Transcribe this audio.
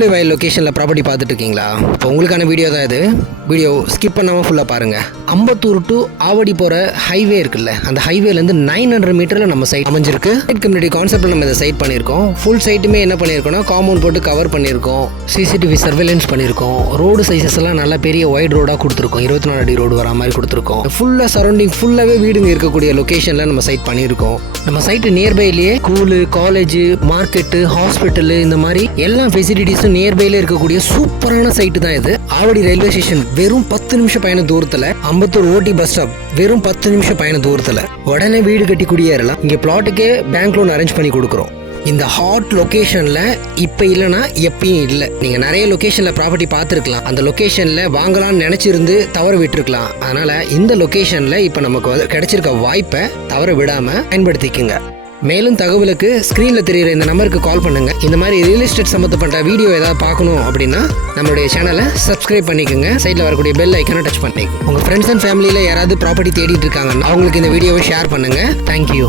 திருவள்ளை வயல் லொக்கேஷனில் ப்ராப்பர்ட்டி பார்த்துட்டு இருக்கீங்களா? இப்போ உங்களுக்கான வீடியோ தான் இது. வீடியோ ஸ்கிப் பண்ணாமல் ஃபுல்லாக பாருங்கள். அம்பத்தூர் டு ஆவடி போகிற ஹைவே இருக்குல்ல, அந்த ஹைவேலேருந்து 900 மீட்டரில் நம்ம சைட் அமைஞ்சிருக்கு. சைட் கம்யூனிட்டி கான்செப்ட்டில் நம்ம இதை சைட் பண்ணியிருக்கோம். ஃபுல் சைட்டுமே என்ன பண்ணியிருக்கோம்னா காம்பவுண்ட் போட்டு கவர் பண்ணியிருக்கோம். சிசிடிவி சர்வேலன்ஸ் பண்ணியிருக்கோம். ரோடு சைஸஸ் எல்லாம் நல்லா பெரிய ஒயிட் ரோடாக கொடுத்துருக்கோம். 24 அடி ரோடு வர மாதிரி கொடுத்துருக்கோம். ஃபுல்லாக சரௌண்டிங் ஃபுல்லாகவே வீடுங்க இருக்கக்கூடிய லொக்கேஷனில் நம்ம சைட் பண்ணியிருக்கோம். நம்ம சைட்டு நியர்பைலேயே ஸ்கூலு, காலேஜு, மார்க்கெட்டு, ஹாஸ்பிட்டலு, இந்த மாதிரி எல்லா ஃபெசிலிட்டிஸும் நியர்பைல இருக்கக்கூடிய சூப்பரான சைட்டு தான் இது. ஆவடி ரயில்வே ஸ்டேஷன் வெறும் 10 நிமிஷம் பயண தூரத்தில், அம்பத்தூர் ஓடி பஸ் ஸ்டாப் வெறும் 10 நிமிஷம் பயண தூரத்தில். உடனே வீடு கட்டி குடியேறலாம். இங்கே பிளாட்டுக்கே பேங்க் லோன் அரேஞ்ச் பண்ணி கொடுக்குறோம். இந்த ஹாட் லொக்கேஷனில் இப்போ இல்லைனா எப்பயும் இல்லை. நீங்கள் நிறைய லொக்கேஷனில் ப்ராப்பர்ட்டி பார்த்துருக்கலாம். அந்த லொக்கேஷனில் வாங்கலாம்னு நினச்சிருந்து தவற விட்டுருக்கலாம். அதனால் இந்த லொக்கேஷனில் இப்போ நமக்கு கிடைச்சிருக்க வாய்ப்பை தவற விடாமல் பயன்படுத்திக்கோங்க. மேலும் தகவலுக்கு ஸ்க்ரீனில் தெரிகிற இந்த நம்பருக்கு கால் பண்ணுங்கள். இந்த மாதிரி ரியல் எஸ்டேட் சம்மந்தப்பட்ட வீடியோ ஏதாவது பார்க்கணும் அப்படின்னா நம்மளுடைய சேனலை சப்ஸ்கிரைப் பண்ணிக்கோங்க. சைடில் வரக்கூடிய பெல் ஐக்கனை டச் பண்ணிக்கோங்க. உங்கள் ஃப்ரெண்ட்ஸ் அண்ட் ஃபேமிலியில் யாராவது ப்ராப்பர்ட்டி தேடிட்டு இருக்காங்கன்னா அவங்களுக்கு இந்த வீடியோவை ஷேர் பண்ணுங்கள். தேங்க்யூ.